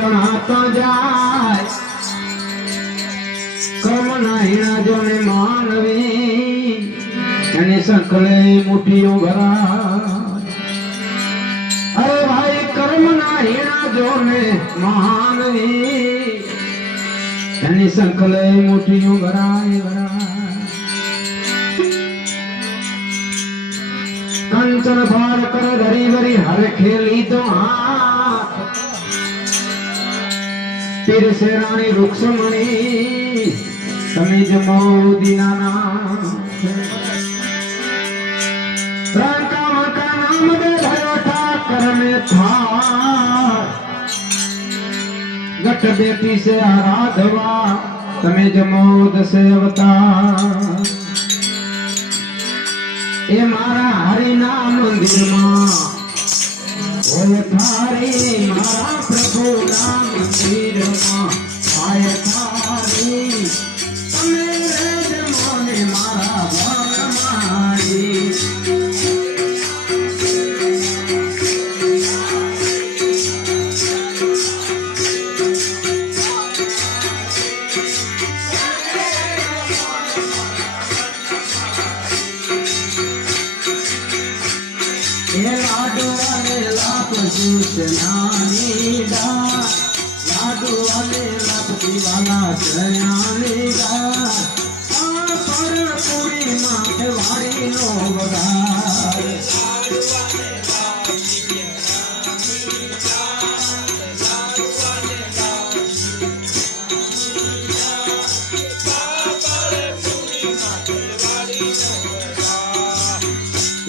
કણાતા જાય કર્મના હીણા જોને માનવી એની સંકળે મુઠીઓ ભરાય અરે ભાઈ કર્મના હીણા જોને માનવી એની સંકળે મુઠીઓ ભરાય कंचन भार कर धरी भरी हर खेली तो हाथ तिर से रानी रुक्समणी तमी जमो दीनाना राम का नाम दे धरो ठाकर में था गठ बेटी से आराधवा तमे जमो दसे अवतार ए मारा हरिना मंदिर में होय थारे मारा प्रभु ना मंदिर में आय थारे तमेरे जमाने मारा भगवान मारी लाडू वाले लाप जूसनानी दा लाडू वाले लाप दीवाला चयानी दा पर पूरी माथे वारी नो बगार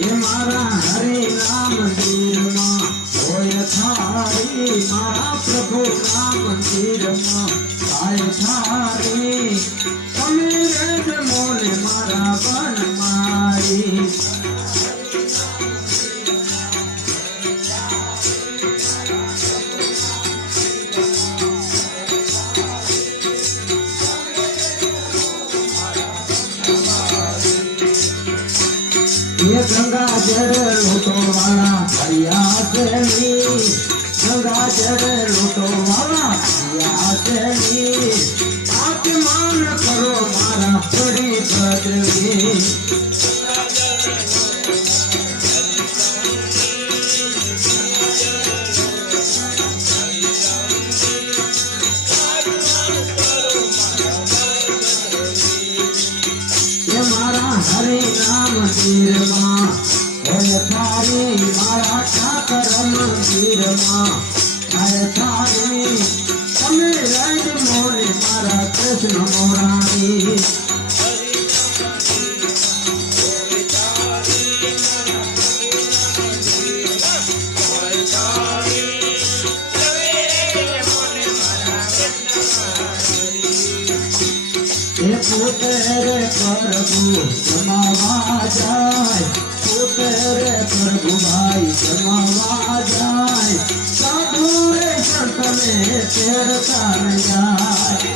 ये मारा हरे नाम मंदिर में होय थारे मारा प्रभु नाम मंदिर में आय थारे तमेरे जमोने मारा बन मारी ये गंगा जल लूटो वाला भैया चली गंगा जल लूटो वाला भैया चली आत्मान करो मारा बड़ी बदली ये मारा हरे नाम मंदिर में होय थारे मारा ठाकर मंदिर में आय थारे तमे राज मोरे मारा कृष्ण मोरारी तेरे प्रभु जमावा जाए तेरे प्रभु भाई जमावा जाए साधु रे संत में तेरे तार जाए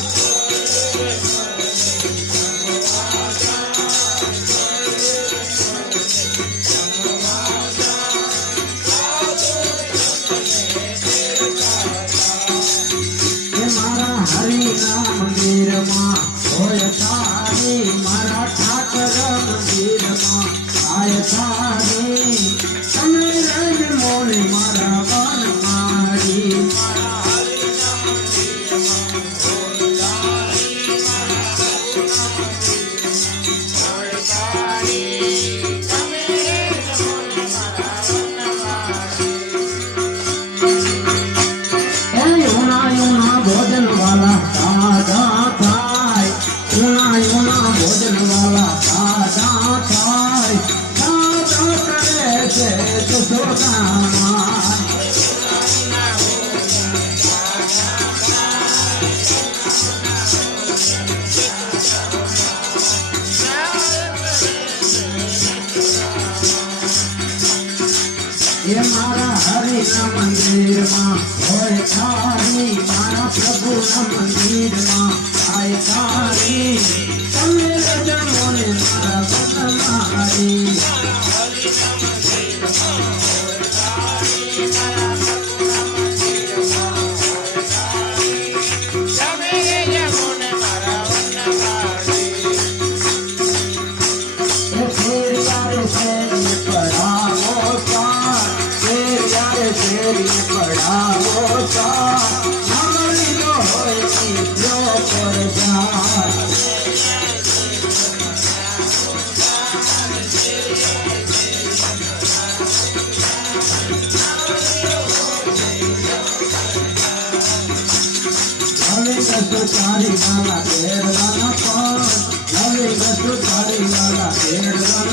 ये मारा हरि नाम मंदिर में होय थारे मारा ठाकर मंदिर में आय थारे तमेरे मोने मारा बन मारी भोजन वाला दादा खाए यूना भोजन वाला दादा खाए दादा करे से सोना ये मारा हरि ना मंदिर में होय थारे मारा प्रभु ना मंदिर में आय थारे तमेरे जमोने मारा बन मारी બાપા સાંભળી તો હોય જો પર જાય તારી માલા તેરવાના પણ હવે બધું તારી માલા તેરવાના